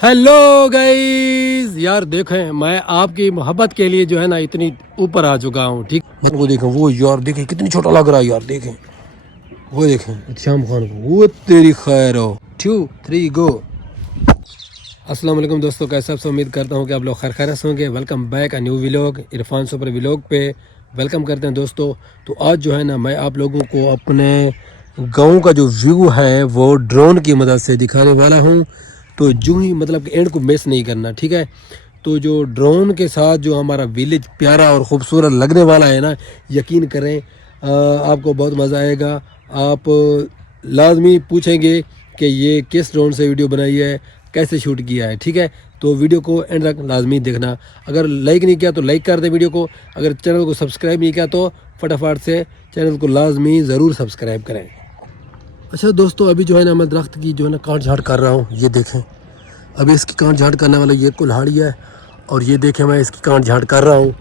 Hello guys यार देखें मैं आपकी मोहब्बत के लिए जो है ना इतनी ऊपर आ चुका हूँ। ठीक वो देखें वो यार देखें कितनी छोटा लग रहा है यार। देखें वो देखें शाम खान को वो तेरी खैर हो 2 3 गो। अस्सलाम वालेकुम दोस्तों, कैसे आप उम्मीद करता हूँ कि आप लोग खैर से होंगे। Welcome back new vlog Irfan super vlog पे वेलकम करते हैं दोस्तों। तो आज जो है ना मैं आप लोगों को अपने गांव का जो व्यू है वो ड्रोन की मदद से दिखाने वाला हूँ। तो जो ही मतलब कि एंड को मिस नहीं करना, ठीक है। तो जो ड्रोन के साथ जो हमारा विलेज प्यारा और ख़ूबसूरत लगने वाला है ना, यकीन करें आपको बहुत मज़ा आएगा। आप लाजमी पूछेंगे कि ये किस ड्रोन से वीडियो बनाई है, कैसे शूट किया है, ठीक है। तो वीडियो को एंड तक लाजमी देखना। अगर लाइक नहीं किया तो लाइक कर दे वीडियो को। अगर चैनल को सब्सक्राइब नहीं किया तो फटाफट से चैनल को लाजमी ज़रूर सब्सक्राइब करें। अच्छा दोस्तों, अभी जो है ना मैं दरख्त की जो है ना काट झाड़ कर रहा हूँ। ये देखें अभी इसकी काट झाड़ करने वाला ये कुल्हाड़ी है और ये देखें मैं इसकी काट झाड़ कर रहा हूँ।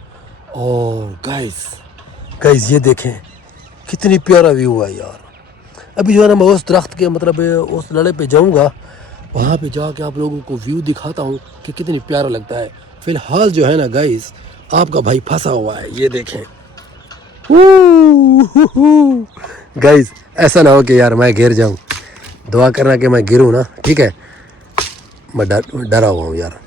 और गाइस ये देखें कितनी प्यारा व्यू है यार। अभी जो है ना मैं उस दरख्त के मतलब उस लड़े पे जाऊँगा, वहाँ पे जाके आप लोगों को व्यू दिखाता हूँ कि कितनी प्यारा लगता है। फ़िलहाल जो है ना गाइस आपका भाई फंसा हुआ है, ये देखें। गाइस ऐसा ना हो कि यार मैं गिर जाऊं, दुआ करना कि मैं गिरूं ना, ठीक है। मैं डरा हुआ हूँ यार।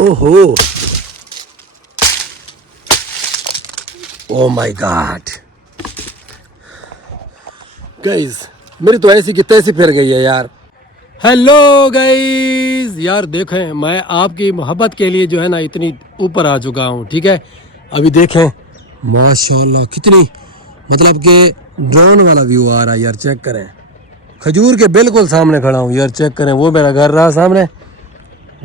ओहो ओ माय गॉड गाइस, मेरी तो ऐसी की तैसी फिर गई है यार। हेलो गाइस यार देखें मैं आपकी मोहब्बत के लिए जो है ना इतनी ऊपर आ चुका हूँ, ठीक है। अभी देखें माशाल्लाह कितनी मतलब कि ड्रोन वाला व्यू आ रहा है यार। चेक करें, खजूर के बिल्कुल सामने खड़ा हूँ यार। चेक करें वो मेरा घर रहा सामने।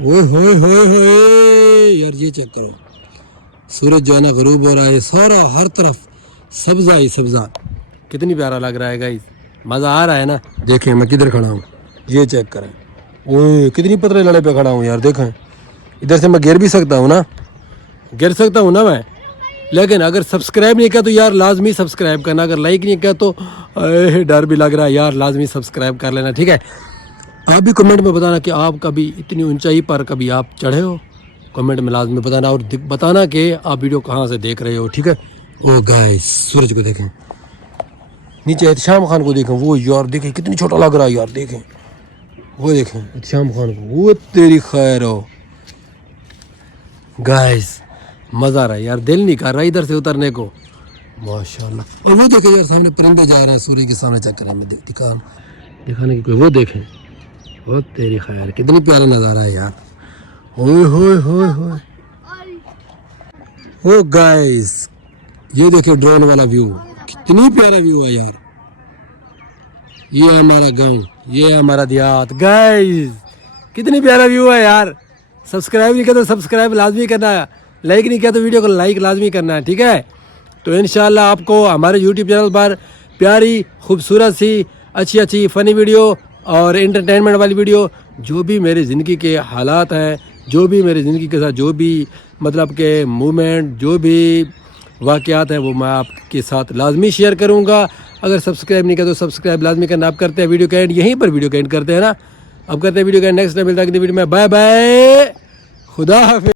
ओए होए होए होए यार ये चेक करो, सूरज जो है ना गरूब हो रहा है, सारा हर तरफ सब्जा ही सब्जा। कितनी प्यारा लग रहा है गाइस, मज़ा आ रहा है ना। देखें मैं किधर खड़ा हूँ, ये चेक करें। ओए कितनी पतले लड़े पे खड़ा हूँ यार। देखें इधर से मैं गिर भी सकता हूँ ना, गिर सकता हूँ ना मैं। लेकिन अगर सब्सक्राइब नहीं किया तो यार लाजमी सब्सक्राइब करना। अगर लाइक नहीं किया तो डर भी लग रहा है यार, लाजमी सब्सक्राइब कर लेना, ठीक है। आप भी कमेंट में बताना कि आप कभी इतनी ऊंचाई पर कभी आप चढ़े हो, कमेंट में लाजमी बताना। और बताना कि आप वीडियो कहाँ से देख रहे हो, ठीक है। ओ गाइस सूरज को देखें, नीचे एहतशाम खान को देखें। वो यार देखें कितनी छोटा लग रहा है यार। देखें वो देखें एहतशाम खान को, वो तेरी खैर हो। गाइस मज़ा आ रहा है यार, दिल नहीं कर रहा इधर से उतरने को माशाल्लाह। और वो देखें यार सामने परिंदे जा रहे हैं सूरज के सामने। चेक करें मैं दिखाने की कोई, वो देखें वो तेरी खैर कितनी प्यारा नज़ारा है यार। ओए होए होए होए ओ गाइस ये देखिए ड्रोन वाला व्यू, कितनी प्यारा व्यू है यार। ये हमारा गांव, ये हमारा देहात। गाइस कितनी प्यारा व्यू है यार। सब्सक्राइब नहीं किया तो सब्सक्राइब लाजमी करना है, लाइक नहीं किया तो वीडियो को लाइक लाजमी करना है, ठीक है। तो इंशाल्लाह आपको हमारे यूट्यूब चैनल पर प्यारी खूबसूरत सी अच्छी फ़नी वीडियो और इंटरटेनमेंट वाली वीडियो, जो भी मेरी ज़िंदगी के हालात हैं, जो भी मेरी ज़िंदगी के साथ जो भी मतलब के मूवमेंट, जो भी वाक़यात हैं, वो मैं आपके साथ लाजमी शेयर करूँगा। अगर सब्सक्राइब नहीं किया तो सब्सक्राइब लाजमी करना। आप करते हैं वीडियो का एंड, यहीं पर वीडियो का एंड करते हैं ना। अब करते हैं वीडियो का एंड, नेक्स्ट टाइम मिलता है वीडियो में। बाय बाय, खुदा हाफिज़।